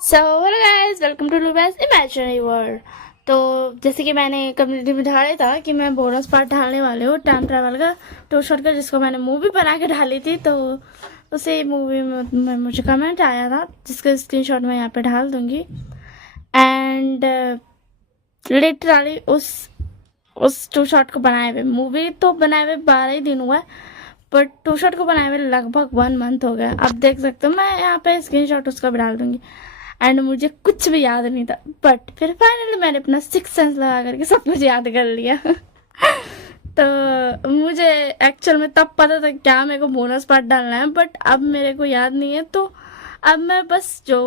So hello guys, welcome to लूबैस imaginary world. तो जैसे कि मैंने कम्युनिटी में डाला था कि मैं बोनस पार्ट डालने वाले हूँ टाइम ट्रैवल का टू शॉट का, जिसको मैंने मूवी बना के डाली थी। तो उसी मूवी में मुझे कमेंट आया था, जिसका स्क्रीनशॉट मैं यहाँ पे डाल दूँगी। एंड लिटरली उस टू शॉट को बनाए हुए, मूवी तो बनाए हुए 12 ही दिन हुआ है, बट टू शॉट को बनाए हुए लगभग 1 मंथ हो गया। आप देख सकते हो, मैं यहाँ पे स्क्रीनशॉट उसका भी डाल दूँगी। एंड मुझे कुछ भी याद नहीं था, बट फिर फाइनली मैंने अपना सिक्स सेंस लगा करके सब कुछ याद कर लिया। तो मुझे एक्चुअल में तब पता था क्या मेरे को बोनस पार्ट डालना है, बट अब मेरे को याद नहीं है। तो अब मैं बस जो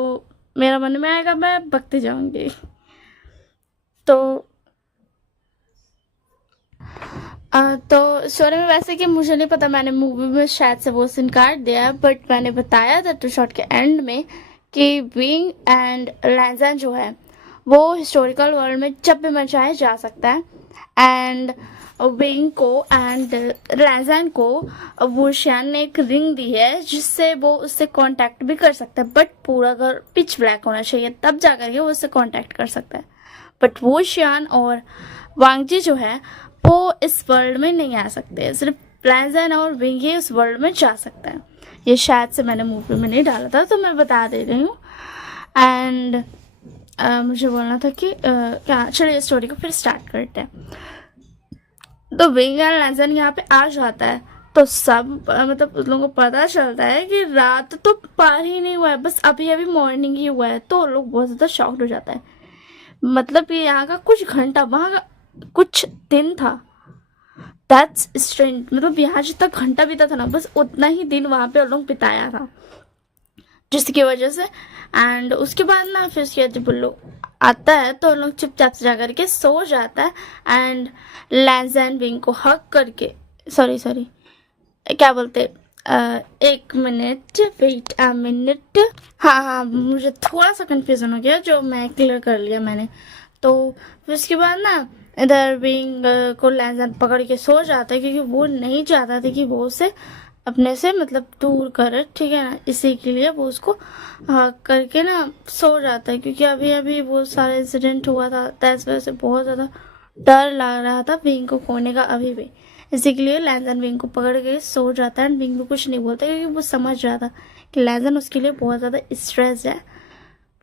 मेरा मन में आएगा मैं बकती जाऊंगी। तो तो स्टोरी में वैसे कि मुझे नहीं पता, मैंने मूवी में शायद से वो सीन काट दिया, बट मैंने बताया था टू शॉट के एंड में कि विंग एंड लैंजन जो है वो हिस्टोरिकल वर्ल्ड में जब भी मन चाहे जा सकता है। एंड विंग को एंड लैंजन को वुशियान ने एक रिंग दी है जिससे वो उससे कांटेक्ट भी कर सकता है, बट पूरा घर पिच ब्लैक होना चाहिए तब जा करके वो उससे कांटेक्ट कर सकता है। बट वुशियान और वांगजी जो है वो इस वर्ल्ड में नहीं आ सकते, सिर्फ लैंजन और विंग ही उस वर्ल्ड में जा सकता है। ये शायद से मैंने मूवी में नहीं डाला था, तो मैं बता दे रही हूँ। एंड मुझे बोलना था कि क्या, चलिए स्टोरी को फिर स्टार्ट करते हैं। तो विंग एंड लैंजन यहाँ पे आ जाता है, तो सब मतलब उन लोगों को पता चलता है कि रात तो पार ही नहीं हुआ है, बस अभी अभी मॉर्निंग ही हुआ है। तो लोग बहुत ज़्यादा शॉक्ड हो जाता है, मतलब कि यहाँ का कुछ घंटा वहाँ का कुछ दिन था। दैट्स स्ट्रेंज, मतलब यहाँ जितना घंटा बीता था ना, बस उतना ही दिन वहाँ पे उन लोग बिताया था, जिसकी वजह से। एंड उसके बाद ना फिर उसके बाद जब बुल्लू आता है तो उन लोग चुपचाप से जा करके सो जाता है। एंड लैंजन विंग को हक करके, सॉरी क्या बोलते, एक मिनट, वेट अ मिनट, हाँ मुझे थोड़ा सा कंफ्यूजन हो गया, जो मैं क्लियर कर लिया मैंने। तो फिर उसके बाद ना इधर विंग को लैंजन पकड़ के सो जाता है, क्योंकि वो नहीं चाहता था कि वो उसे अपने से मतलब दूर करे, ठीक है ना। इसी के लिए वो उसको करके ना सो जाता है, क्योंकि अभी अभी वो सारा इंसिडेंट हुआ था, तो इस वजह से बहुत ज़्यादा डर लग रहा था विंग को खोने का अभी भी। इसी के लिए लैंजन विंग को पकड़ के सो जाता है, एंड विंग भी कुछ नहीं बोलता, क्योंकि वो समझ रहा था कि लैंजन उसके लिए बहुत ज़्यादा स्ट्रेस है,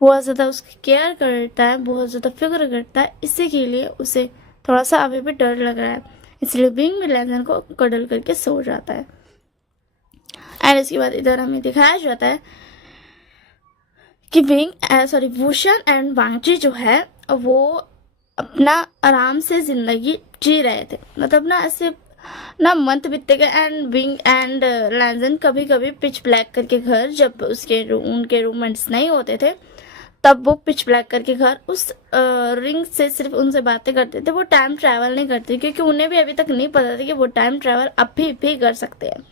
बहुत ज़्यादा उसकी केयर करता है, बहुत ज़्यादा फिक्र करता है। इसी के लिए उसे थोड़ा सा अभी भी डर लग रहा है, इसलिए विंग में लैंजन को कडल करके सो जाता है। एंड इसके बाद इधर हमें दिखाया जाता है कि वुशियान एंड वांगजी जो है वो अपना आराम से जिंदगी जी रहे थे, मतलब ना ऐसे ना मंथ बीतते गए। एंड विंग एंड लैंजन कभी कभी पिच ब्लैक करके घर, जब उनके रूममेट्स नहीं होते थे, तब वो पिच ब्लैक करके घर उस रिंग से सिर्फ उनसे बातें करते थे। वो टाइम ट्रैवल नहीं करते, क्योंकि उन्हें भी अभी तक नहीं पता था कि वो टाइम ट्रैवल अभी भी कर सकते हैं।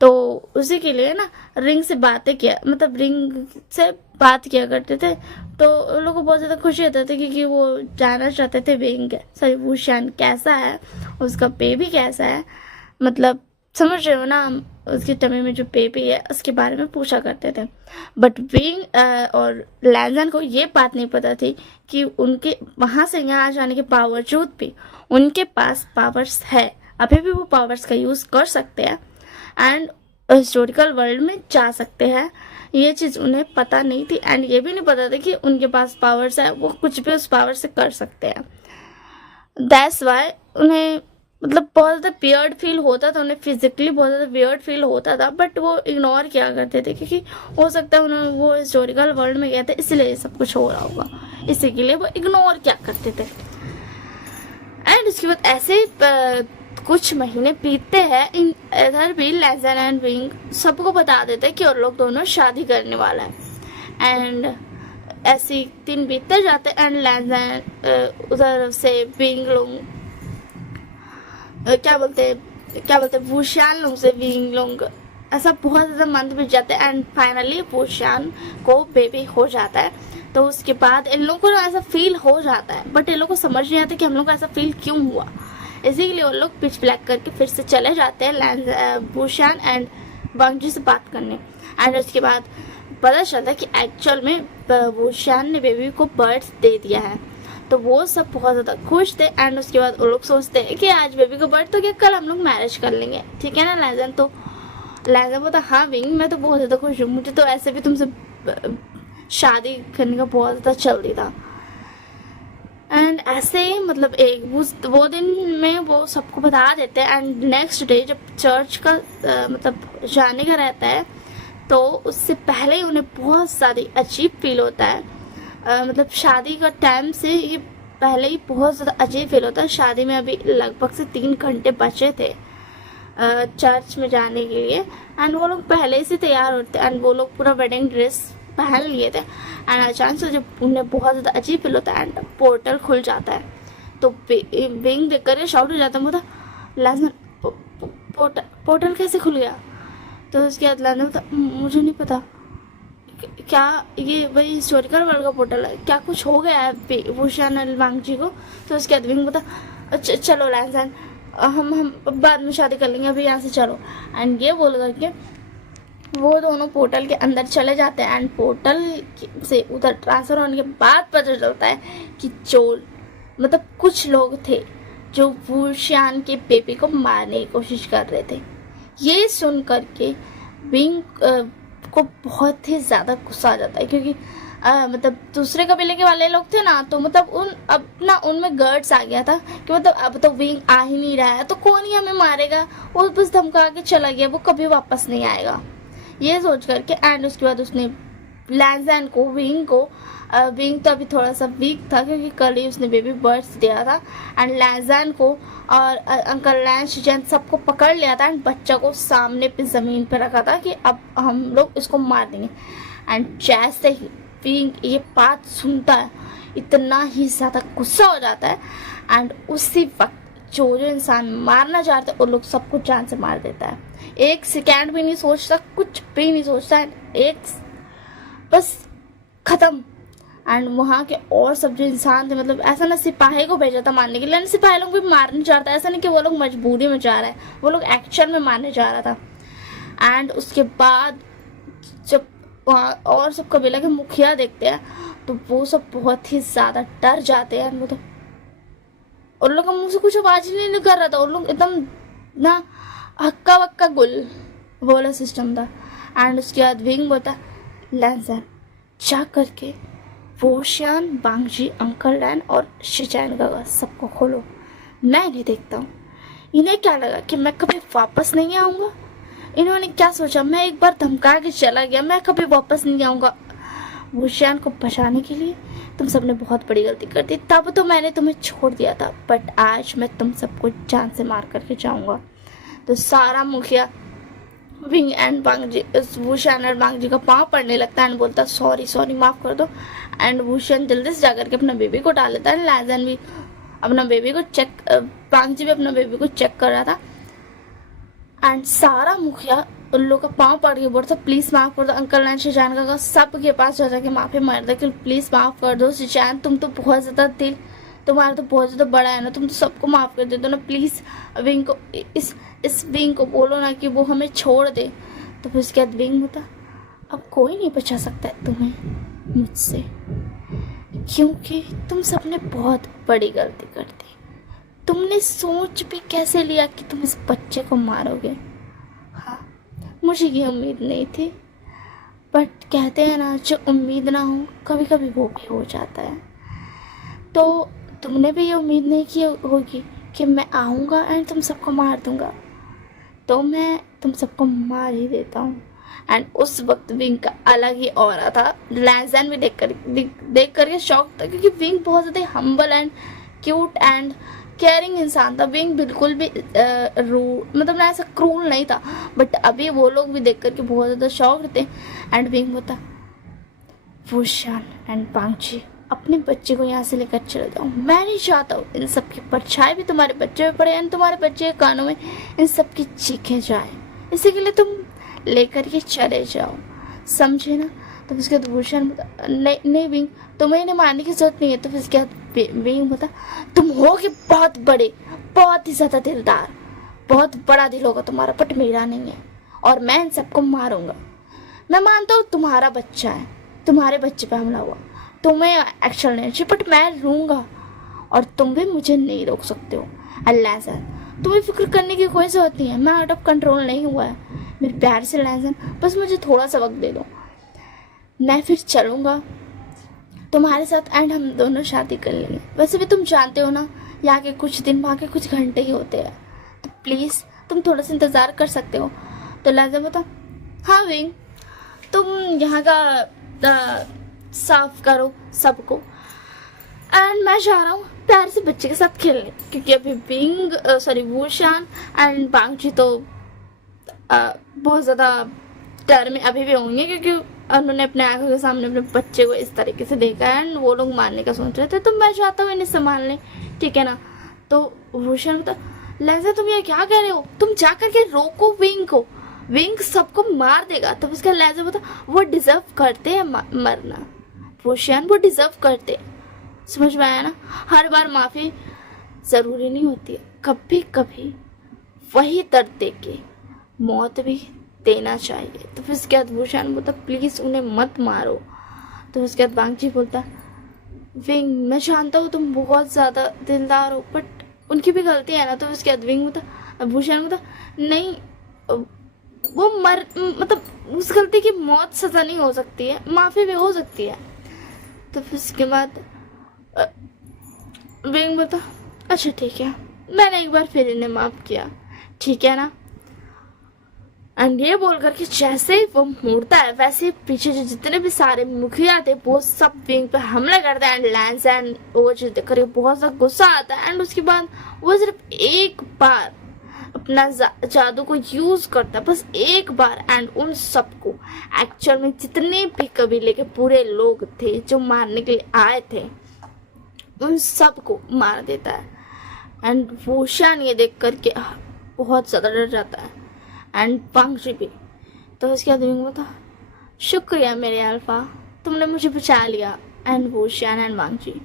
तो उसी के लिए ना रिंग से बातें किया, मतलब रिंग से बात किया करते थे। तो उन लोगों को बहुत ज़्यादा खुशी होती थी, क्योंकि वो जानना चाहते थे वुशियान कैसा है, उसका बेबी कैसा है, मतलब समझ रहे हो ना, उसकी टमी में जो बेबी है उसके बारे में पूछा करते थे। बट विंग और लैंजन को ये बात नहीं पता थी कि उनके वहाँ से यहाँ जाने के बावजूद भी उनके पास पावर्स है, अभी भी वो पावर्स का यूज़ कर सकते हैं एंड हिस्टोरिकल वर्ल्ड में जा सकते हैं। ये चीज़ उन्हें पता नहीं थी, एंड ये भी नहीं पता था कि उनके पास पावर्स है, वो कुछ भी उस पावर से कर सकते हैं। दैट्स वाई उन्हें मतलब बहुत ज़्यादा वियर्ड फील होता था, उन्हें फिजिकली बहुत ज़्यादा वियर्ड फील होता था, बट वो इग्नोर किया करते थे, क्योंकि हो सकता है उन्होंने वो हिस्टोरिकल वर्ल्ड में गए थे इसलिए ये सब कुछ हो रहा होगा, इसी के लिए वो इग्नोर किया करते थे। एंड उसके बाद ऐसे कुछ महीने बीतते हैं, इधर भी लैंजन एंड विंग सबको बता देते हैं कि और लोग दोनों शादी करने वाला है। एंड ऐसे दिन बीतते जाते हैं, एंड लैंजन उधर से विंग लोग क्या बोलते वुशियान लोग से विंग लोग, ऐसा बहुत ज़्यादा मंथ बीत जाते हैं। एंड फाइनली वुशियान को बेबी हो जाता है। तो उसके बाद इन लोगों को ना ऐसा फील हो जाता है, बट इन लोगों को समझ नहीं आता कि हम लोग को ऐसा फील क्यों हुआ। इसी के लिए वो लोग पिच ब्लैक करके फिर से चले जाते हैं वुशियान एंड वांगजी से बात करने। एंड उसके बाद पता चलता है कि एक्चुअल में वुशियान ने बेबी को बर्थ दे दिया है। तो वो सब बहुत ज़्यादा खुश थे एंड उसके बाद वो लोग सोचते हैं कि आज बेबी को बर्थ हो गया, कल हम लोग मैरिज कर लेंगे, ठीक है ना लैजन। तो लैजन बोलता हाँ विंग, मैं तो बहुत ज़्यादा खुश हूँ, मुझे तो ऐसे भी तुमसे शादी करने का बहुत ज़्यादा जल्दी था। एंड ऐसे ही मतलब एक वो दिन में वो सबको बता देते हैं एंड नेक्स्ट डे जब चर्च का मतलब जाने का रहता है तो उससे पहले ही उन्हें बहुत ज़्यादा अजीब फील होता है। मतलब शादी का टाइम से ये पहले ही बहुत ज़्यादा अजीब फील होता है। शादी में अभी लगभग से 3 घंटे बचे थे चर्च में जाने के लिए एंड वो लोग पहले से तैयार होते हैं एंड वो लोग पूरा वेडिंग ड्रेस पहन लिए थे एंड अचानक से जब उन्हें बहुत ज़्यादा अजीब फील होता है एंड पोर्टल खुल जाता है तो विंग देख कर शाउट हो जाता है, मतलब लैजन पोर्टल कैसे खुल गया। तो उसके बाद लैजन बोलता मुझे नहीं पता, क्या ये वही हिस्टोरिकल वर्ल्ड का पोर्टल है, क्या कुछ हो गया है वुशियान और वांग जी को। तो उसके बाद विंग बोलता चलो लैजन हम बाद में शादी कर लेंगे, अभी यहाँ से चलो। एंड ये बोल करके वो दोनों पोर्टल के अंदर चले जाते हैं एंड पोर्टल से उधर ट्रांसफर होने के बाद पता चलता है कि चोल मतलब कुछ लोग थे जो वुशियान के बेबी को मारने की कोशिश कर रहे थे। ये सुन करके विंग को बहुत ही ज़्यादा गुस्सा आ जाता है क्योंकि मतलब दूसरे कबीले के वाले लोग थे ना, तो मतलब उनमें गर्ड्स आ गया था कि मतलब अब तो विंग आ ही नहीं रहा है तो कौन ही हमें मारेगा, वो बस धमका के चला गया, वो कभी वापस नहीं आएगा, ये सोच करके। एंड उसके बाद उसने लैंजन को विंग तो अभी थोड़ा सा वीक था क्योंकि कल ही उसने बेबी बर्थ दिया था एंड लैंजन को और अंकल लैंस जैन सबको पकड़ लिया था एंड बच्चा को सामने पे ज़मीन पे रखा था कि अब हम लोग इसको मार देंगे। एंड जैसे ही विंग ये बात सुनता है इतना ही ज़्यादा गुस्सा हो जाता है एंड उसी वक्त जो इंसान मारना चाहते उन लोग सबको जान से मार देता है। एक सेकेंड भी नहीं सोचता, कुछ भी नहीं सोचता है, एक बस खत्म। एंड वहाँ के और सब जो इंसान थे, मतलब ऐसा ना सिपाही को भेजा था मारने के लिए, सिपाही लोग भी मारने जा रहा था, ऐसा नहीं कि वो लोग मजबूरी में जा रहा है, वो लोग एक्शन में मारने जा रहा था। एंड उसके बाद जब वहाँ और सब कबीला के मुखिया देखते हैं तो वो सब बहुत ही ज़्यादा डर जाते हैं। वो तो उन लोग का मुँह से कुछ आवाज़ ही नहीं निकल रहा था, उन लोग एकदम ना हक्का वक्का गुल बोला सिस्टम था। एंड उसके बाद विंग बोलता लैंजन जा करके वुशियान, बांगजी, अंकल लैन और शिचैन का सबको खोलो, मैं नहीं देखता हूँ। इन्हें क्या लगा कि मैं कभी वापस नहीं आऊँगा, इन्होंने क्या सोचा मैं एक बार धमका के चला गया, मैं कभी वापस नहीं आऊँगा। वुशियान को बचाने के लिए तुम सबने बहुत बड़ी गलती कर दी, तब तो मैंने तुम्हें छोड़ दिया था, बट आज मैं तुम सबको जान से मार करके जाऊँगा। तो सारा मुखिया विंग एंड बांगजी वुशियान और बांगजी का पाँव पड़ने लगता है एंड बोलता सॉरी माफ़ कर दो। एंड वुशियान जल्दी से जाकर के अपना बेबी को डाल लेता है। लैजन भी अपना बेबी को बांगजी भी अपना बेबी को चेक कर रहा था एंड सारा मुखिया उन लोग का पाँव पड़ के बोलता प्लीज़ माफ़ कर दो। अंकल एंड शिचैन का सब के पास जा जाके माफ़ी मार दे कि प्लीज़ माफ़ कर दो शिचैन, तुम तो बहुत ज़्यादा दिल तुम्हारा तो बहुत ज़्यादा बड़ा है ना, तुम तो सबको माफ़ कर दे दो ना प्लीज़। विंग को इस विंग को बोलो ना कि वो हमें छोड़ दे। तो फिर उसके बाद विंग होता अब कोई नहीं बचा सकता है तुम्हें मुझसे, क्योंकि तुम सबने बहुत बड़ी गलती कर दी। तुमने सोच भी कैसे लिया कि तुम इस बच्चे को मारोगे। हाँ मुझे ये उम्मीद नहीं थी, बट कहते हैं ना जो उम्मीद ना हो कभी कभी वो भी हो जाता है। तो तुमने भी ये उम्मीद नहीं की होगी कि मैं आऊँगा एंड तुम सबको मार दूँगा, तो मैं तुम सबको मार ही देता हूँ। एंड उस वक्त विंग का अलग ही ऑरा था। लैंजन भी देख करके शॉक था क्योंकि विंग बहुत ज़्यादा humble and cute and caring इंसान था। विंग बिल्कुल भी मतलब ना ऐसा क्रूल नहीं था, बट अभी वो लोग भी देख करके बहुत ज़्यादा शॉक थे। एंड विंग होता वुशियान एंड बांगजी अपने बच्चे को यहाँ से लेकर चले जाओ, मैं नहीं चाहता हूँ इन सब की परछाई भी तुम्हारे बच्चे पे पड़े एंड तुम्हारे बच्चे के कानों में इन सब की चीखें जाए, इसी के लिए तुम लेकर के चले जाओ, समझे ना। तो उसके बाद वुशियान बोला नहीं विंग तुम्हें इन्हें मारने की जरूरत नहीं है। तो फिर उसके बाद विंग बोला तुम होगे बहुत बड़े, बहुत ही ज़्यादा दिलदार, बहुत बड़ा दिल होगा तुम्हारा, बट मेरा नहीं है और मैं इन सबको मारूंगा। मैं मानता हूँ तुम्हारा बच्चा है, तुम्हारे बच्चे पे हमला हुआ, तुम्हें एक्शन लेना चाहिए, बट मैं लूँगा और तुम भी मुझे नहीं रोक सकते हो। लैज़न तुम्हें फिक्र करने की कोई ज़रूरत नहीं है, मैं आउट ऑफ कंट्रोल नहीं हुआ है मेरे प्यार से लैज़न, बस मुझे थोड़ा सा वक्त दे दो, मैं फिर चलूँगा तुम्हारे साथ एंड हम दोनों शादी कर लेंगे। वैसे भी तुम जानते हो ना, यहाँ के कुछ दिन वहाँ के कुछ घंटे ही होते हैं, तो प्लीज़ तुम थोड़ा सा इंतज़ार कर सकते हो। तो लैज़न बता, हाँ विंग तुम यहाँ का साफ करो सबको एंड मैं जा रहा हूँ प्यार से बच्चे के साथ खेलने, क्योंकि अभी वूशान एंड बांगजी तो बहुत ज़्यादा डर में अभी भी होंगे, क्योंकि उन्होंने अपने आंखों के सामने अपने बच्चे को इस तरीके से देखा है एंड वो लोग मारने का सोच रहे थे। तो मैं चाहता हूँ इन्हें संभालने, ठीक है ना। तो वूशान बता, लैज़ा तुम ये क्या कह रहे हो, तुम जा करके रोको विंग को, विंग सबको मार देगा। तब उसका लैज़ा बता, वो डिजर्व करते हैं मरना वूशान, वो डिजर्व करते, समझ में आया ना। हर बार माफ़ी ज़रूरी नहीं होती है, कभी कभी वही दर्द दे के मौत भी देना चाहिए। तो फिर उसके बाद वूशान बोलता, प्लीज़ उन्हें मत मारो। तो उसके बाद बांगजी बोलता, विंग मैं जानता हूँ तुम बहुत ज़्यादा दिलदार हो, बट उनकी भी गलती है ना। तो उसके बाद विंग बोलता, वूशान बोलता, नहीं वो मतलब उस गलती की मौत सज़ा नहीं हो सकती है, माफ़ी भी हो सकती है। तो फिर उसके बाद विंग बोलता, अच्छा ठीक है, मैंने एक बार फिर इन्हें माफ़ किया, ठीक है ना। एंड ये बोल करके जैसे ही वो मुड़ता है, वैसे ही पीछे जो जितने भी सारे मुखिया थे वो सब विंग पे हमला करते हैं एंड लैंस एंड वो चीज़ देख कर बहुत सा गुस्सा आता है। एंड उसके बाद वो सिर्फ एक बार अपना जादू को यूज करता है, बस एक बार, एंड उन सबको एक्चुअल में जितने भी कबीले के पूरे लोग थे जो मारने के लिए आए थे उन सबको मार देता है। एंड वूशान ये देख करके बहुत ज़्यादा डर जाता है एंड बांगजी भी। तो उसके बाद विंग बता, शुक्रिया मेरे अल्फा, तुमने मुझे बचा लिया। एंड वूशान एंड बांगजी,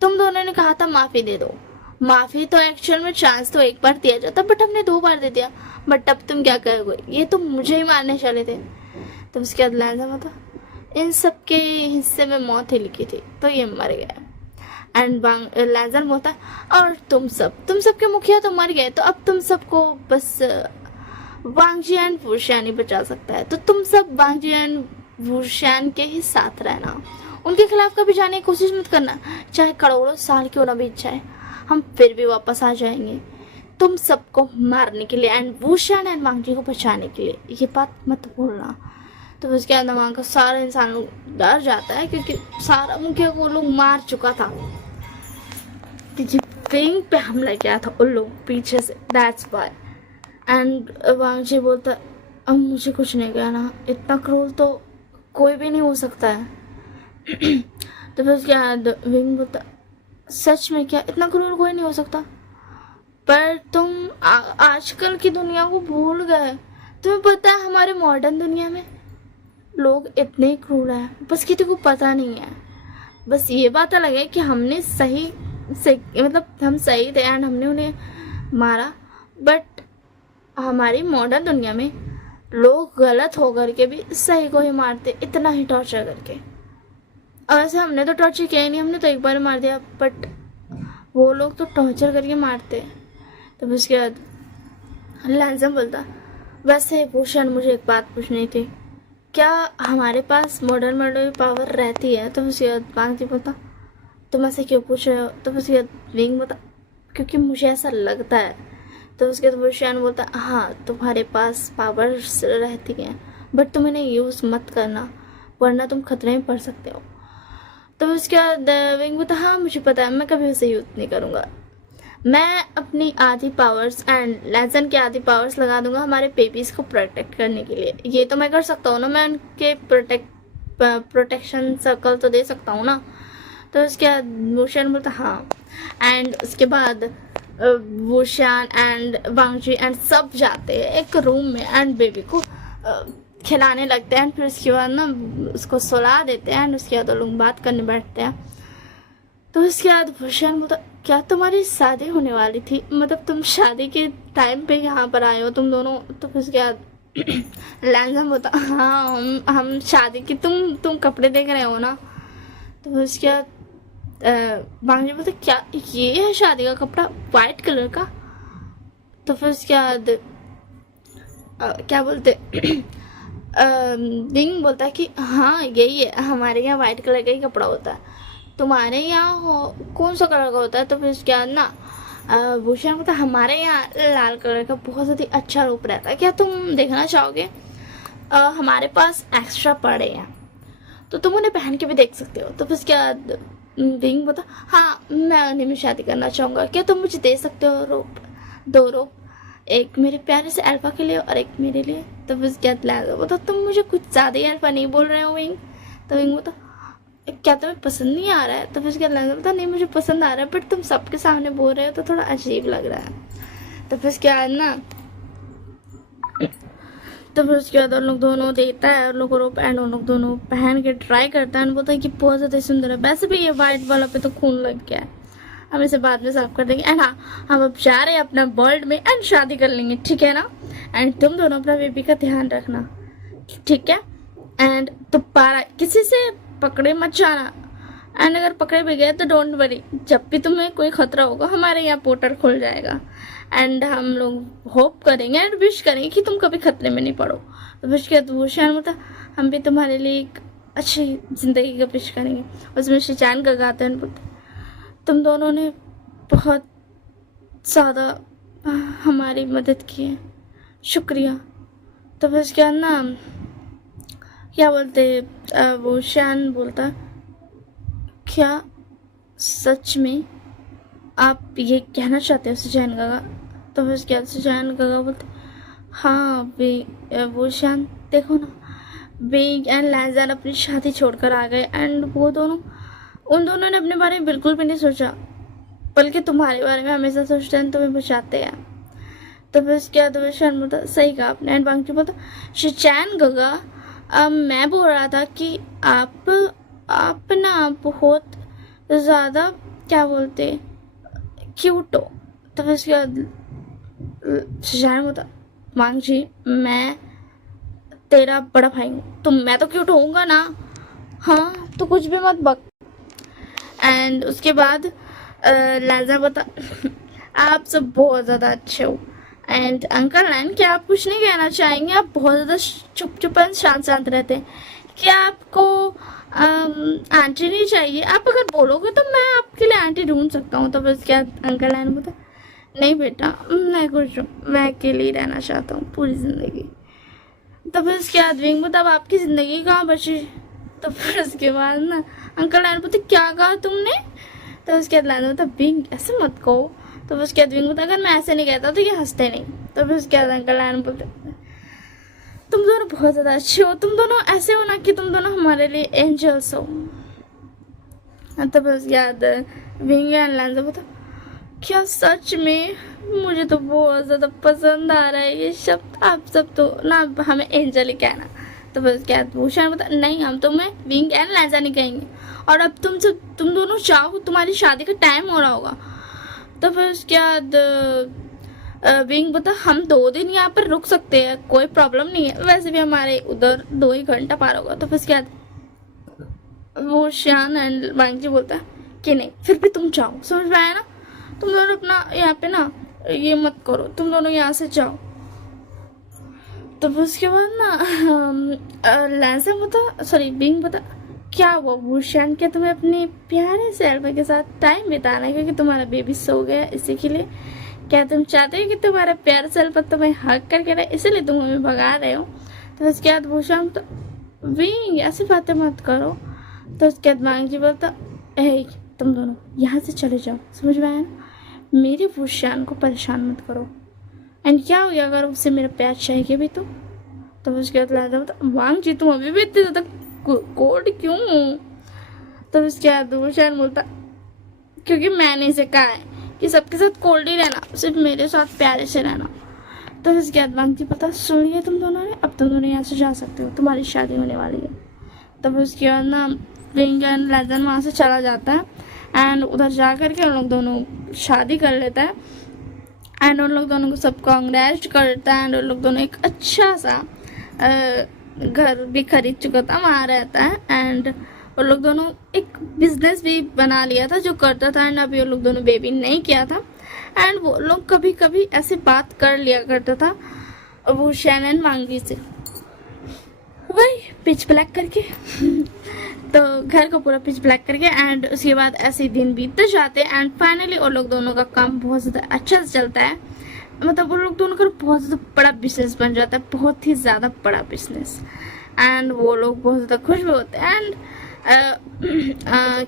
तुम दोनों ने कहा था माफ़ी दे दो, माफ़ी तो एक्चुअल में चांस तो एक बार दिया जाता, बट हमने 2 बार दे दिया, बट अब तुम क्या करोगे, ये तो मुझे ही मारने चले थे। तो उसके बाद लैज़ा बता, इन सब के हिस्से में मौत ही लिखी थी तो ये मर गया। एंड लैज़र बोलता, और तुम सबके मुखिया तो मर गए, तो अब तुम सबको बस बांगजी एंड वूशान ही बचा सकता है। तो तुम सब बांगजी एंड वूशान के ही साथ रहना, उनके खिलाफ कभी जाने की कोशिश मत करना, चाहे करोड़ों साल क्यों ना बीत जाए, हम फिर भी वापस आ जाएंगे तुम सबको मारने के लिए एंड वूशान एंड बांगजी को बचाने के लिए, ये बात मत भूलना। तो उसके अंदर वहाँ का सारा इंसान लोग डर जाता है, क्योंकि सारा मुखिया को लोग मार चुका था, क्योंकि विंग पे हमला किया था उन लोग पीछे से, दैट्स व्हाई। एंड बांगजी बोलता, अब मुझे कुछ नहीं कहना, इतना क्रूर तो कोई भी नहीं हो सकता है। तो फिर उसके बाद विंग बोलता, सच में क्या, इतना क्रूर कोई नहीं हो सकता, पर तुम आजकल की दुनिया को भूल गए, तुम्हें पता है हमारे मॉडर्न दुनिया में लोग इतने क्रूर हैं, बस किसी को पता नहीं है। बस ये बात अलग है कि हमने सही मतलब हम सही थे एंड हमने उन्हें मारा, बट हमारी मॉडर्न दुनिया में लोग गलत हो करके भी सही को ही मारते, इतना ही टॉर्चर करके। और वैसे हमने तो टॉर्चर किया ही नहीं, हमने तो एक बार मार दिया, बट वो लोग तो टॉर्चर करके मारते। तो उसके बाद लैंसम बोलता, वैसे भूषण मुझे एक बात पूछनी थी, क्या हमारे पास मॉडर्न पावर रहती है? तो उसके बाद बांगजी बोलता, तुम ऐसे क्यों पूछ रहे हो? तो उसके बाद विंग बोलता, क्योंकि मुझे ऐसा लगता है। तो उसके बाद भूषण बोलता, हाँ तुम्हारे पास पावर्स रहती हैं, बट तुम इन्हें यूज़ मत करना वरना तुम खतरे में पड़ सकते हो। तो उसके बाद विंग बोलता, हाँ मुझे पता है, मैं कभी उसे यूज़ नहीं करूँगा, मैं अपनी आधी पावर्स एंड लेजेंड के आधी पावर्स लगा दूंगा हमारे बेबीज़ को प्रोटेक्ट करने के लिए। ये तो मैं कर सकता हूँ ना, मैं उनके प्रोटेक्शन सर्कल तो दे सकता हूँ ना। तो उसके बाद वूशान बोलता, हाँ। एंड उसके बाद वूशान एंड बांगजी एंड सब जाते हैं एक रूम में एंड बेबी को खिलाने लगते हैं। फिर उसके बाद ना उसको सुला देते हैं एंड उसके बाद लोग बात करने बैठते हैं। तो उसके बाद वूशान बोलता, क्या तुम्हारी शादी होने वाली थी? मतलब तुम शादी के टाइम पे यहाँ पर आए हो तुम दोनों? तो फिर उसके बाद लैंजन बोलता हाँ हम शादी की तुम कपड़े देख रहे हो ना। तो फिर उसके बाद बांग्जी बोलता क्या ये है शादी का कपड़ा वाइट कलर का। तो फिर उसके बाद क्या बोलते बिंग बोलता है कि हाँ यही है, हमारे यहाँ वाइट कलर का ही कपड़ा होता है, तुम्हारे यहाँ कौन सा कलर का होता है। तो फिर उसके बाद ना भूषण बोलता हमारे यहाँ लाल कलर का बहुत ज़्यादा अच्छा रूप रहता है, क्या तुम देखना चाहोगे। हमारे पास एक्स्ट्रा पड़े हैं तो तुम उन्हें पहन के भी देख सकते हो। तो फिर उसके बाद बिंग बोलता हाँ मैं उन्हीं में शादी करना चाहूँगा, क्या तुम मुझे दे सकते हो रूप, 2 रूप, एक मेरे प्यारे से अल्फा के लिए और एक मेरे लिए। तो फिर क्या बोलता तुम मुझे कुछ ज़्यादा ही अल्फा नहीं बोल रहे हो विंग। तो विंग बोलता क्या तुम्हें पसंद नहीं आ रहा है। तो फिर क्या बोलता नहीं मुझे पसंद आ रहा है बट तुम सबके सामने बोल रहे हो तो थोड़ा अजीब लग रहा है। तो फिर क्या ना तो फिर उसके बाद उन लोग दोनों देता है और लोग रूप एंड उन लोग दोनों पहन के ट्राई करता है। बोलता है कि बहुत ज़्यादा सुंदर है, वैसे भी ये वाइट वाला पे तो खून लग गया है, हम इसे बाद में साफ कर देंगे एंड हाँ हम अब जा रहे हैं अपना वर्ल्ड में एंड शादी कर लेंगे, ठीक है ना। एंड तुम दोनों अपना बेबी का ध्यान रखना, ठीक है। एंड दोबारा किसी से पकड़े मत जाना एंड अगर पकड़े भी गए तो डोंट वरी, जब भी तुम्हें कोई खतरा होगा हमारे यहाँ पोर्टल खुल जाएगा एंड हम लोग होप करेंगे एंड विश करेंगे कि तुम कभी खतरे में नहीं पड़ो। तो विश किया तो भूषण होता हम भी तुम्हारे लिए एक अच्छी ज़िंदगी का विश करेंगे। उसमें शिचान का गाते हैं बोलते तुम दोनों ने बहुत ज़्यादा हमारी मदद की है, शुक्रिया। तो फिर क्या ना क्या बोलते वो शान बोलता क्या सच में आप ये कहना चाहते हो सुजैन गागा। तो फिर क्या सुजैन गागा बोलते हाँ वो शान देखो ना बिग एंड लैंजन अपनी शादी छोड़कर आ गए एंड वो दोनों उन दोनों ने अपने बारे में बिल्कुल भी नहीं सोचा, बल्कि तुम्हारे बारे में हमेशा सोचते हैं, तुम्हें बचाते हैं। तो फिर क्या तो शान बोलता सही कहा आपने एंड बांग्जी बोलता शिचैन गागा मैं बोल रहा था कि आप ना बहुत ज़्यादा क्या बोलते क्यूट हो। तो फिर उसके बाद शिचैन बोलता बांग्जी मैं तेरा बड़ा भाई हूँ, तो मैं तो क्यूट होऊंगा ना, हाँ तो कुछ भी मत बक। एंड उसके बाद लाजा बता आप सब बहुत ज़्यादा अच्छे हो एंड अंकल लैन क्या आप कुछ नहीं कहना चाहेंगे, आप बहुत ज़्यादा चुप चुप शांत शांत रहते हैं, क्या आपको आंटी नहीं चाहिए, आप अगर बोलोगे तो मैं आपके लिए आंटी ढूंढ सकता हूँ। तो बस क्या अंकल लैन बोलता नहीं बेटा मैं खुश हूँ, मैं अकेले ही रहना चाहता हूँ पूरी ज़िंदगी। तो फिर उसके बाद विंग बोलता अब आपकी ज़िंदगी कहाँ बची। तो फिर उसके बाद ना अंकल लैन बोलते क्या कहा तुमने। तो उसके बाद लैन बोलता विंग ऐसे मत कहो। तो फिर उसके बाद विंग बोलता अगर मैं ऐसे नहीं कहता तो ये हंसते नहीं। तो फिर उसके बाद अंकल लैन बोलते तुम दोनों बहुत ज़्यादा अच्छे हो, तुम दोनों ऐसे हो ना कि तुम दोनों हमारे लिए एंजल्स हो। तो फिर उसके बाद विंग एंड लैन बोलता क्या सच में, मुझे तो बहुत ज़्यादा पसंद आ रहा है ये शब्द, आप सब तो ना हमें एंजल ही कहना। तो बस क्या भूषण बता नहीं हम तुम्हें विंग एंड लैजा नहीं कहेंगे, और अब तुम दोनों चाहो तुम्हारी शादी का टाइम हो रहा होगा। तो फिर उसके बाद विंग बता हम 2 दिन यहाँ पर रुक सकते हैं, कोई प्रॉब्लम नहीं है, वैसे भी हमारे उधर 2 ही घंटा पार होगा। तो फिर उसके बाद वो श्यान एंड बांग्जी बोलता है कि नहीं फिर भी तुम चाहो, समझ में आया ना, तुम दोनों अपना यहाँ पे ना ये मत करो, तुम दोनों यहाँ से जाओ। तो फिर उसके बाद ना लैंसा बता सॉरी बिंग बता क्या हुआ भूषण, क्या तुम्हें अपने प्यारे से अल्फा के साथ टाइम बिताना है क्योंकि तुम्हारा बेबी सो गया इसी के लिए, क्या तुम चाहते हो कि तुम्हारा प्यार से अल्फा तुम्हें हक करके रहे इसलिए तुम हमें भगा रहे हो। तो उसके बाद भूषण तो विंग ऐसी बातें मत करो। तो उसके बाद बांग्जी बोलता तुम दोनों यहाँ से चले जाओ, समझ में आया ना, मेरे भूषण को परेशान मत करो एंड क्या हो गया अगर उससे मेरा प्यार चाहिए भी तो उसके बाद लाजा बोलता बांग्जी तुम अभी भी इतने ज़्यादा कोड क्यों। तो उसके बाद भूषण बोलता क्योंकि मैंने इसे कहा है कि सबके साथ कोल्ड ही रहना, सिर्फ मेरे साथ प्यारे से रहना। तो उसके बाद बांग्जी पता सुन लिया तुम दोनों ने, अब तुम दोनों यहाँ से जा सकते हो, तुम्हारी शादी होने वाली है। तब उसके बाद ना विंग एंड लैजन वहाँ से चला जाता है एंड उधर जा कर के उन लोग दोनों शादी कर लेता है एंड उन लोग दोनों को सब कांग्रेच करता है एंड उन लोग दोनों एक अच्छा सा घर भी खरीद चुका था, वहाँ रहता है एंड उन लोग दोनों एक बिजनेस भी बना लिया था जो करता था एंड अभी उन लोग दोनों बेबी नहीं किया था एंड वो लोग कभी कभी ऐसे बात कर लिया करता था वो शैनन वांगी से, वही पिच ब्लैक करके तो घर को पूरा पिच ब्लैक करके एंड उसके बाद ऐसे ही दिन बीतते जाते हैं एंड फाइनली उन लोग दोनों का काम बहुत ज़्यादा अच्छा से चलता है, मतलब उन लोग दोनों का बहुत ज़्यादा बड़ा बिजनेस बन जाता है, बहुत ही ज़्यादा बड़ा बिजनेस एंड वो लोग बहुत ज़्यादा खुश भी होते हैं एंड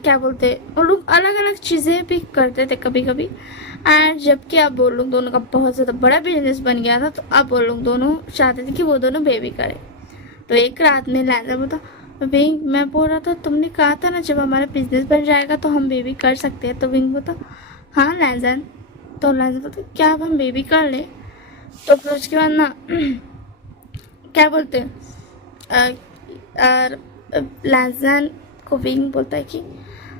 क्या बोलते हैं वो लोग अलग अलग चीज़ें भी करते थे कभी कभी एंड जबकि अब वो लोग दोनों का बहुत ज़्यादा बड़ा बिजनेस बन गया था तो अब वो लोग दोनों चाहते थे कि वो दोनों बेबी करें। तो एक रात में लैंजन बोलता विंग मैं बोल रहा था तुमने कहा था ना जब हमारा बिजनेस बन जाएगा तो हम बेबी कर सकते हैं, तो विंग बोलता हाँ लैंजन, तो लैंजन बोलता क्या अब हम बेबी कर ले, तो फिर उसके बाद ना क्या बोलते हैं लैंजन को विंग बोलता है कि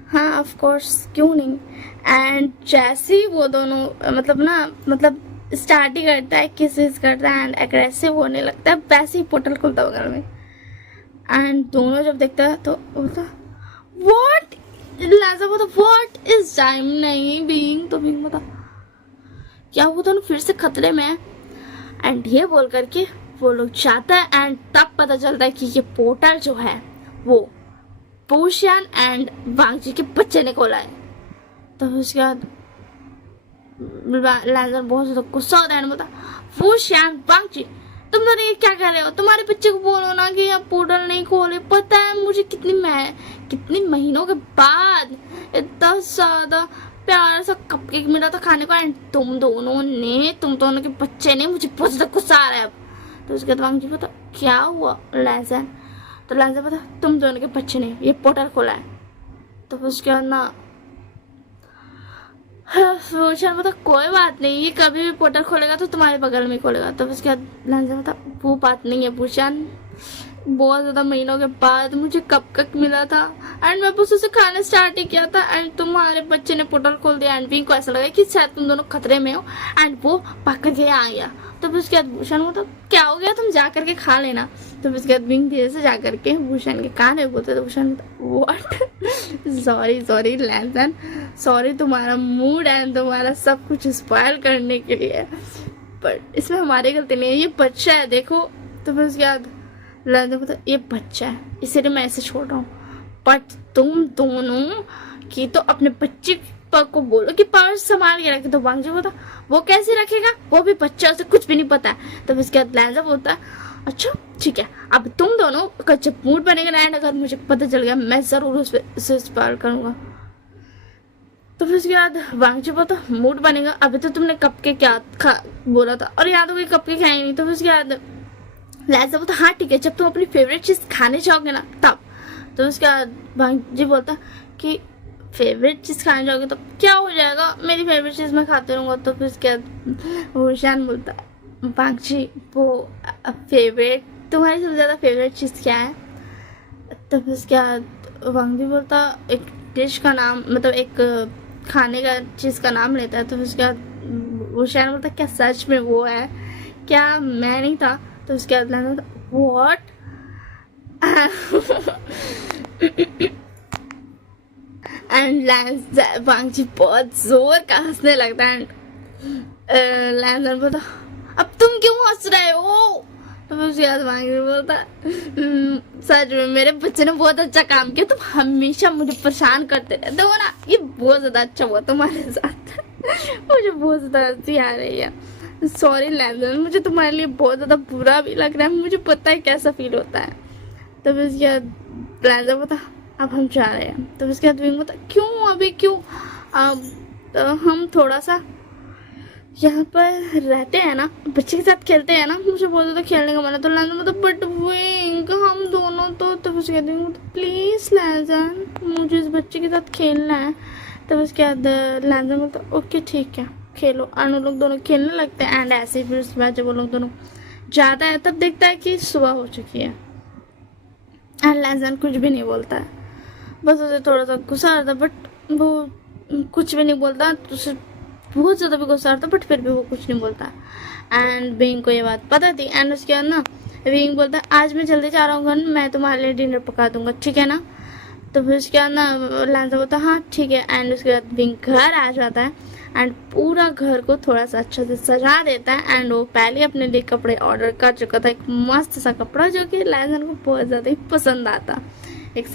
हाँ ऑफ कोर्स क्यों नहीं, एंड जैसे ही वो दोनों मतलब स्टार्ट ही करता है किसेस करता है एंड एग्रेसिव होने लगता है, वैसे ही पोर्टल खुलता है बगल में एंड दोनों जब देखता है तो बोलता व्हाट, लाजा बोलता व्हाट इज टाइम नहीं बीइंग, तो बीइंग बोलता क्या वो दोनों फिर से खतरे में है एंड ये बोल करके वो लोग जाता है एंड तब पता चलता है कि ये पोर्टल जो है वो पोशियन एंड वांगजी के बच्चे ने खोला है। तो उसके बाद लैंजन बहुत ज्यादा गुस्सा होता है, बोलता पोशियन वांगजी तुम दोनों ये क्या कर रहे हो, तुम्हारे बच्चे को बोलो ना कि अब पोर्टल नहीं खोले, पता है मुझे कितनी महीनों के बाद इतना ज्यादा प्यारा सा कपकेक मिला था खाने को एंड तुम दोनों के बच्चे ने, मुझे बहुत ज्यादा गुस्सा आ रहा है अब। तो उसके बाद वांगजी पता क्या हुआ लैंजन, तो लैंजन पता तुम दोनों के बच्चे ने ये पोर्टल खोला है, तो फिर उसके बाद ना रोशन बता कोई बात नहीं ये कभी भी पोर्टल खोलेगा तो तुम्हारे बगल में खोलेगा, तो उसके बाद लैंजन बता वो बात नहीं है भूषण, बहुत ज्यादा महीनों के बाद मुझे कप मिला था एंड मैं बस उसे खाना स्टार्ट ही किया था एंड तुम्हारे बच्चे ने पोर्टल खोल दिया एंड विंग को ऐसा लगा कि शायद तुम दोनों खतरे में हो एंड वो भाग करके आ गया। तो फिर उसके बाद भूषण बोलता क्या हो गया तुम जा करके खा लेना, तो फिर उसके बाद विंग धीरे से जा करके भूषण के कान में बोलते, तो भूषण व्हाट सॉरी लैंजन, सॉरी तुम्हारा मूड एंड तुम्हारा सब कुछ स्पॉइल करने के लिए, बट इसमें हमारी गलती नहीं है, ये बच्चा है देखो। तो फिर उसके बाद लैंजन बोलता ये बच्चा है इसलिए मैं ऐसे छोड़ रहा हूँ, बट तुम दोनों की तो अपने बच्चे को बोलो कि पर्स संभाल के रखे, तो वांगजी बोलता वो कैसे रखेगा, वो भी बच्चा उसे कुछ भी नहीं पता है। तो उसके बाद लैंजन बोलता अच्छा ठीक है अब तुम दोनों का जब मूड बनेगा ना एंड अगर मुझे पता चल गया मैं जरूर उसे स्पॉइल करूंगा। तो फिर उसके बाद वांगजी बोलता मूड बनेगा, अभी तो तुमने कप के क्या बोला था और याद हो गई कप के खाए नहीं। तो फिर उसके बाद लैंजन बोलता हाँ ठीक है जब तुम अपनी फेवरेट चीज खाने जाओगे ना तब। तो उसके बाद वांगजी बोलता कि फेवरेट चीज खाने जाओगे तो क्या हो जाएगा, मेरी फेवरेट चीज मैं खाते रहूंगा। तो फिर उसके बाद भूषण बोलता वांगजी वो फेवरेट तुम्हारी सबसे ज्यादा फेवरेट चीज क्या है। तो फिर उसके बाद वांगजी बोलता एक डिश का नाम मतलब एक खाने का चीज का नाम लेता है। तो फिर उसके बाद भूषण बोलता क्या सच में वो है क्या, मैं नहीं था। तो उसके बाद लैंजन बोलता व्हाट एंड वांगजी बहुत जोर का हंसने लगता है एंड लैंजन बोलता अब तुम क्यों हंस रहे हो। तो उसके बाद वांगजी बोलता सच में मेरे बच्चे ने बहुत अच्छा काम किया, तुम हमेशा मुझे परेशान करते रहते हो ना, ये बहुत ज्यादा अच्छा हुआ तुम्हारे साथ मुझे बहुत ज्यादा हंसी आ रही है, सॉरी लैंजन मुझे तुम्हारे लिए बहुत ज्यादा बुरा भी लग रहा है, मुझे पता है कैसा फील होता है। तो फिर उसके बाद लैंजन बोलता अब हम जा रहे हैं। तो उसके बाद विंग बोलता क्यों अभी क्यों, तो हम थोड़ा सा यहाँ पर रहते हैं ना बच्चे के साथ खेलते हैं ना, मुझे बहुत ज्यादा खेलने का मन है। तो लैंजन बोलता बट विंग हम दोनों तो उसके बाद प्लीज लैंजन मुझे इस बच्चे के साथ खेलना है। तो उसके बाद लैंजन बोलता ओके ठीक है खेलो, और उन लोग दोनों खेलने लगते हैं एंड ऐसे फिर उसके बाद जब वो लोग दोनों जाता है तब देखता है कि सुबह हो चुकी है एंड लैंजन कुछ भी नहीं बोलता है, बस उसे थोड़ा सा गुस्सा आता है बट वो कुछ भी नहीं बोलता, तो उसे बहुत ज़्यादा भी गुस्सा आता, बट फिर भी वो कुछ नहीं बोलता। एंड बिंग को ये बात पता थी। एंड उसके बाद ना बिंग बोलता है आज मैं जल्दी जा रहा हूँ घर, मैं तुम्हारे लिए डिनर पका दूंगा, ठीक है ना। तो फिर उसके बाद ना लैंसा बोलता है हाँ ठीक है। एंड उसके बाद बिंग घर आ जाता है एंड पूरा घर को थोड़ा सा अच्छा से सजा देता है। एंड वो पहले अपने लिए कपड़े ऑर्डर कर चुका था, एक मस्त सा कपड़ा जो कि लैंसन को बहुत ज़्यादा ही पसंद आता। एक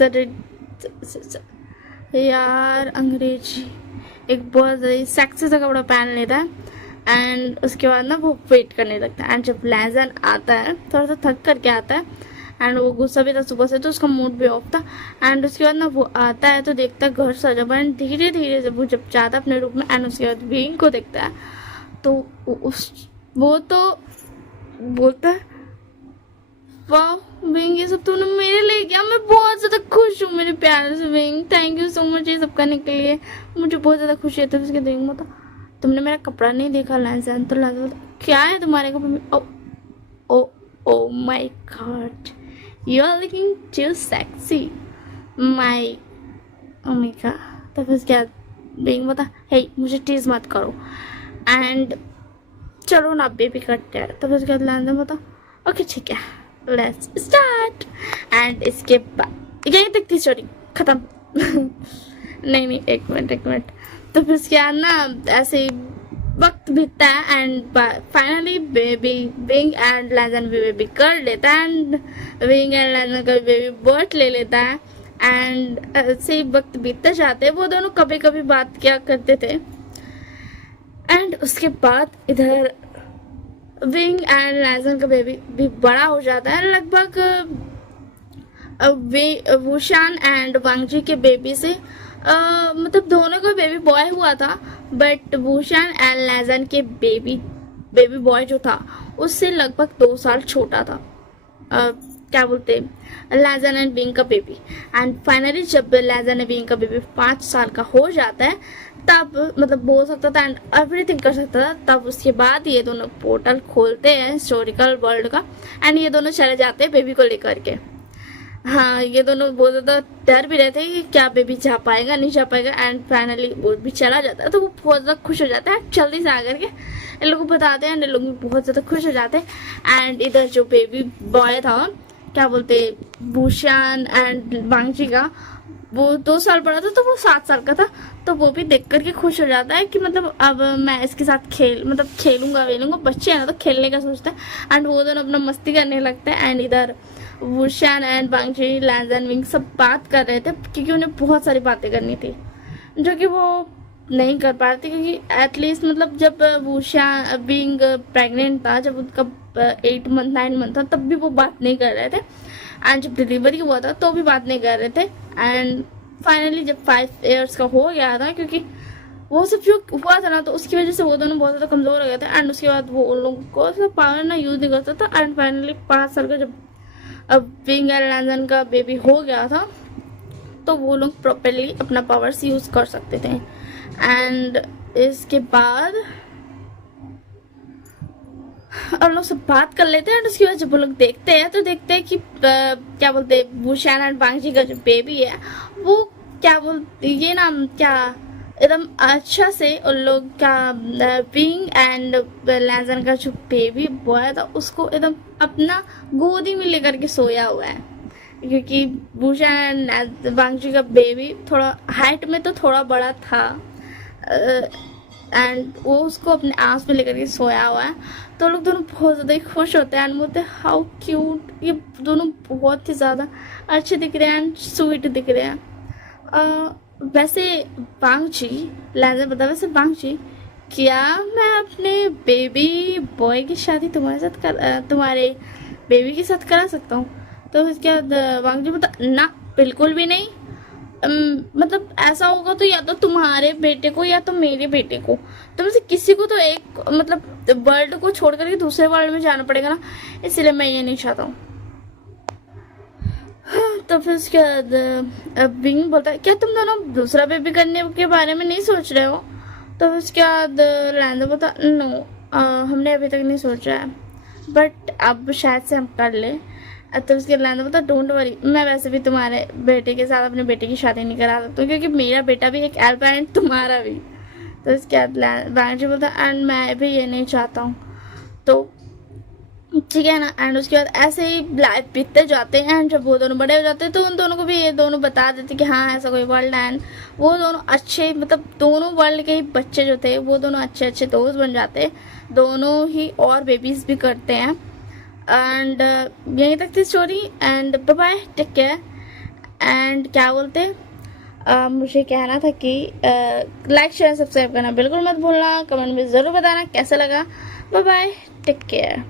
यार अंग्रेजी, एक बहुत सेक्सी सा कपड़ा पहन लेता है। एंड उसके बाद ना वो वेट करने लगता है। एंड जब लैंसन आता है थोड़ा सा थक करके आता है एंड वो गुस्सा भी था सुबह से, तो उसका मूड भी ऑफ था। एंड उसके बाद ना वो आता है तो देखता है घर सजा हुआ। एंड धीरे धीरे जब वो जब जाता है अपने रूम में एंड उसके बाद बिंग को देखता है तो वो तो बोलता है वाह बिंग ये सब तूने मेरे लिए किया, मैं बहुत ज़्यादा खुश हूँ मेरे प्यारे से बिंग, थैंक यू सो मच ये सब करने के लिए, मुझे बहुत ज़्यादा खुशी है। तो उसके बिंग बोलता तुमने मेरा कपड़ा नहीं देखा लैंसन। तो लैंसन बोलता क्या है तुम्हारे कपड़े में। Oh oh oh my god you are looking too sexy my Omika. तो फिर क्या बिंग बता हे मुझे टीज मत करो एंड चलो ना बेबी करते हैं। तो फिर उसके बाद लैंसन बता ओके ठीक है लेट्स स्टार्ट। एंड इसके बाद यही तक थी स्टोरी खत्म। नहीं एक मिनट। तो फिर उसके बाद ना ऐसे ही वक्त बीतता है एंड फाइनली बेबी बिंग एंड लैंसन भी बेबी कर लेता है एंड बिंग एंड लैंसन का बेबी बर्थ ले लेता है। एंड ऐसे ही वक्त बीतते जाते वो दोनों कभी कभी बात किया करते थे। एंड उसके बाद इधर बिंग एंड लैंसन का बेबी भी बड़ा हो जाता है। लगभग वुशान एंड वांगजी के बेबी से मतलब दोनों को बेबी बॉय हुआ था, बट वुशान एंड लैंसन के बेबी बॉय जो था उससे लगभग 2 साल छोटा था। क्या बोलते लैंसन एंड बिंग का बेबी। एंड फाइनली जब लैंसन एंड बिंग का बेबी 5 साल का हो जाता है तब मतलब बोल सकता था एंड एवरीथिंग कर सकता था, तब उसके बाद ये दोनों पोर्टल खोलते हैं हिस्टोरिकल वर्ल्ड का एंड ये दोनों चले जाते हैं बेबी को लेकर के। हाँ ये दोनों बहुत ज़्यादा डर भी रहते हैं कि क्या बेबी जा पाएगा नहीं जा पाएगा। एंड फाइनली वो भी चला जाता है तो वो बहुत ज़्यादा खुश हो जाता है, जल्दी से आकर के इन लोगों को बताते हैं एंड इन लोग भी बहुत ज़्यादा खुश हो जाते हैं। एंड इधर जो बेबी बॉय था क्या बोलते भूषण एंड वांगजी का वो 2 साल बड़ा था तो वो 7 साल का था, तो वो भी देख करके खुश हो जाता है कि मतलब अब मैं इसके साथ खेलूंगा वेलूंगा। बच्चे हैं ना तो खेलने का सोचता है एंड वो दोनों अपना मस्ती करने लगते हैं। एंड इधर वुशान एंड वांगजी लैंसन विंग सब बात कर रहे थे क्योंकि उन्हें बहुत सारी बातें करनी थी जो कि वो नहीं कर पा रहे थे, क्योंकि एटलीस्ट मतलब जब वुशान विंग प्रेग्नेंट था, जब उसका 8 मंथ 9 मंथ था तब भी वो बात नहीं कर रहे थे। एंड जब डिलीवरी हुआ था तो भी बात नहीं कर रहे थे। एंड फाइनली जब 5 इयर्स का हो गया था, क्योंकि वो सब जो हुआ था ना तो उसकी वजह से वो दोनों बहुत ज़्यादा कमज़ोर हो गए थे एंड उसके बाद वो उन लोगों को उसका पावर ना यूज़ नहीं करता था। एंड फाइनली 5 साल का जब अब विंग एंड लैंसन का बेबी हो गया था तो वो लोग प्रॉपरली अपना पावर्स यूज़ कर सकते थे। एंड इसके बाद और लोग सब बात कर लेते हैं। और उसके बाद जब वो लोग देखते हैं तो देखते हैं कि क्या बोलते वुशान एंड वांगजी का जो बेबी है वो क्या बोलते ये नाम क्या एकदम अच्छा से उन लोग का विंग एंड लैंसन का जो बेबी बॉय था उसको एकदम अपना गोदी में लेकर के सोया हुआ है, क्योंकि भूषण एंड वांगजी का बेबी थोड़ा हाइट में तो थोड़ा बड़ा था एंड वो उसको अपने आस में लेकर के सोया हुआ है। तो लोग दोनों बहुत ज़्यादा खुश होते हैं एंड बोलते हैं हाउ क्यूट, ये दोनों बहुत ही ज़्यादा अच्छे दिख रहे हैं एंड स्वीट दिख रहे हैं। वैसे वांगजी लैंसन बता वैसे वांगजी क्या मैं अपने बेबी बॉय की शादी तुम्हारे बेबी के साथ करा सकता हूँ। तो इसके बाद वांगजी बता ना बिल्कुल भी नहीं, मतलब ऐसा होगा तो या तो तुम्हारे बेटे को या तो मेरे बेटे को, तुम से किसी को तो एक मतलब वर्ल्ड को छोड़ करके दूसरे वर्ल्ड में जाना पड़ेगा ना, इसलिए मैं ये नहीं चाहता हूँ। तो फिर उसके बाद विंग बोलता है क्या तुम दोनों दूसरा बेबी करने के बारे में नहीं सोच रहे हो। तो उसके बाद लैंसन बोलता नो हमने अभी तक नहीं सोचा है बट अब शायद से हम कर ले। तो उसके लैंसन बोलता डोंट वरी, मैं वैसे भी तुम्हारे बेटे के साथ अपने बेटे की शादी नहीं करा सकता क्योंकि मेरा बेटा भी एक एल्फा एंड तुम्हारा भी। तो इसके बाद बैंगजी बोलता है एंड मैं भी ये नहीं चाहता हूँ। तो ठीक है ना। एंड उसके बाद ऐसे ही लाइफ बीतते जाते हैं एंड जब वो दोनों बड़े हो जाते हैं तो उन दोनों को भी ये दोनों बता देते कि हाँ ऐसा कोई वर्ल्ड है। एंड वो दोनों अच्छे, मतलब दोनों वर्ल्ड के ही बच्चे जो थे वो दोनों अच्छे अच्छे दोस्त बन जाते, दोनों ही और बेबीज भी करते हैं। एंड यहीं तक थी story. And bye bye, take care. And क्या बोलते हैं, मुझे कहना था कि लाइक शेयर सब्सक्राइब करना बिल्कुल मत भूलना, कमेंट में ज़रूर बताना कैसा लगा। Bye bye, take care.